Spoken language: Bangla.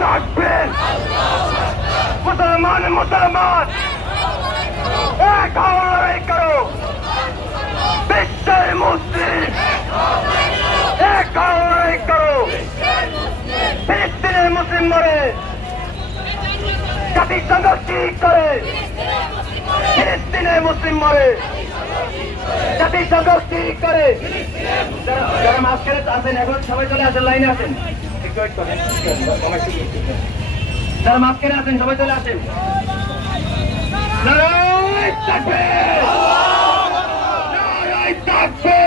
তাকবীর মুসলমান মুসলমান এক হও লড়াই করো বিশ্বের মুসলিম এক হও লড়াই করো ফিলিস্তিনের মুসলিম মরে জাতিসংঘ কি করে ফিলিস্তিনের মুসলিম মরে জাতিসংঘ কি করে যারা মাঝখানে আছেন এখন সবাই চলে আসেন লাইনে আসেন যারা মাঝখানে আছেন সবাই চলে আসেন নারায়ে তাকবীর নারায়ে তাকবীর